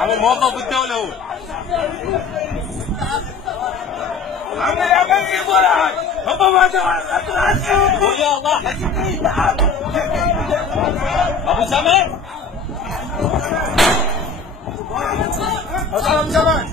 عامل موظف بالدولة هو. عامل يا بني طلعت هم ما دعوا يا الله. ابو سامر ابو سامر واحد